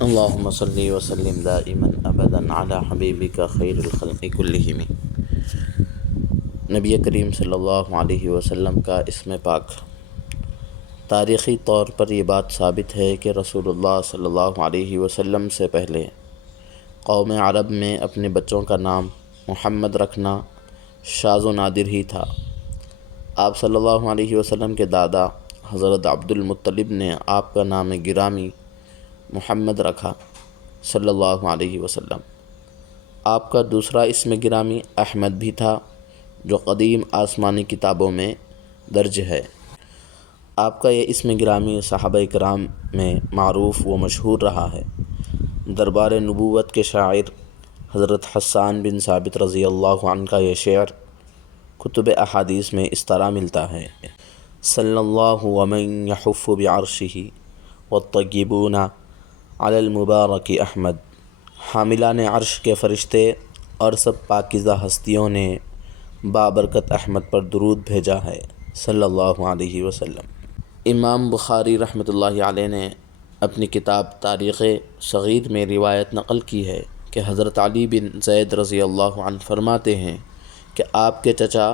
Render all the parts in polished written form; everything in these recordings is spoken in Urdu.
اللہم صلی وسلم دائما ابدا علی حبیبک خیر الخلق کلہم۔ نبی کریم صلی اللہ علیہ وسلم کا اسم پاک۔ تاریخی طور پر یہ بات ثابت ہے کہ رسول اللہ صلی اللہ علیہ وسلم سے پہلے قوم عرب میں اپنے بچوں کا نام محمد رکھنا شاذ و نادر ہی تھا۔ آپ صلی اللہ علیہ وسلم کے دادا حضرت عبد المطلب نے آپ کا نام گرامی محمد رکھا صلی اللہ علیہ وسلم۔ آپ کا دوسرا اسم گرامی احمد بھی تھا، جو قدیم آسمانی کتابوں میں درج ہے۔ آپ کا یہ اسم گرامی صحابہ کرام میں معروف و مشہور رہا ہے۔ دربار نبوت کے شاعر حضرت حسان بن ثابت رضی اللہ عنہ کا یہ شعر کتب احادیث میں اس طرح ملتا ہے: صلی اللہ ومن یحف بعرشہ والطیبون علی المبارک احمد۔ حاملان عرش کے فرشتے اور سب پاکیزہ ہستیوں نے بابرکت احمد پر درود بھیجا ہے صلی اللہ علیہ وسلم۔ امام بخاری رحمۃ اللہ علیہ نے اپنی کتاب تاریخ صغیر میں روایت نقل کی ہے کہ حضرت علی بن زید رضی اللہ عنہ فرماتے ہیں کہ آپ کے چچا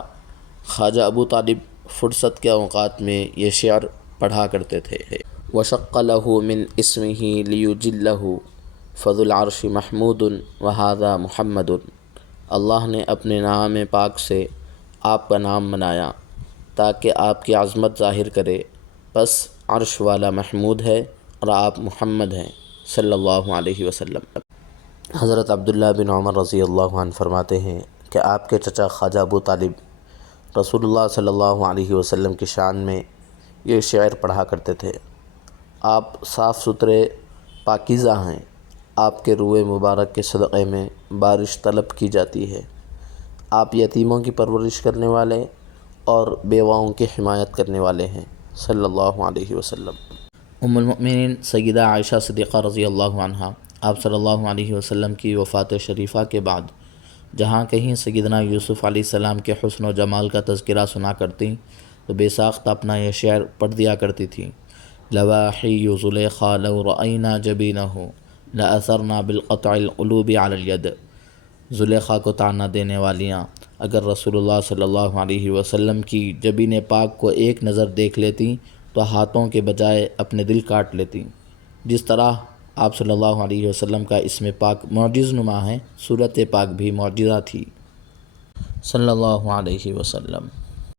خواجہ ابو طالب فرصت کے اوقات میں یہ شعر پڑھا کرتے تھے: وشق له من اسمه لیجلہ فذو العرش محمود وہذا محمد۔ اللہ نے اپنے نام پاک سے آپ کا نام بنایا تاکہ آپ کی عظمت ظاہر کرے، پس عرش والا محمود ہے اور آپ محمد ہیں صلی اللہ علیہ وسلم۔ حضرت عبداللہ بن عمر رضی اللہ عنہ فرماتے ہیں کہ آپ کے چچا خواجہ ابو طالب رسول اللہ صلی اللہ علیہ وسلم کی شان میں یہ شعر پڑھا کرتے تھے: آپ صاف ستھرے پاکیزہ ہیں، آپ کے روئے مبارک کے صدقے میں بارش طلب کی جاتی ہے، آپ یتیموں کی پرورش کرنے والے اور بیواؤں کی حمایت کرنے والے ہیں صلی اللہ علیہ وسلم۔ ام المؤمنین سیدہ عائشہ صدیقہ رضی اللہ عنہا آپ صلی اللہ علیہ وسلم کی وفات شریفہ کے بعد جہاں کہیں سیدنا یوسف علیہ السلام کے حسن و جمال کا تذکرہ سنا کرتیں تو بے ساختہ اپنا یہ شعر پڑھ دیا کرتی تھیں: لواحی زلیخا لو رأینا جبینہ لأثرنا بالقطع القلوب علی الید۔ زلیخا کو طعنہ دینے والیاں اگر رسول اللہ صلی اللہ علیہ وسلم کی جبین پاک کو ایک نظر دیکھ لیتیں تو ہاتھوں کے بجائے اپنے دل کاٹ لیتیں۔ جس طرح آپ صلی اللہ علیہ وسلم کا اسم پاک معجز نما ہے، صورت پاک بھی معجزہ تھی صلی اللہ علیہ وسلم۔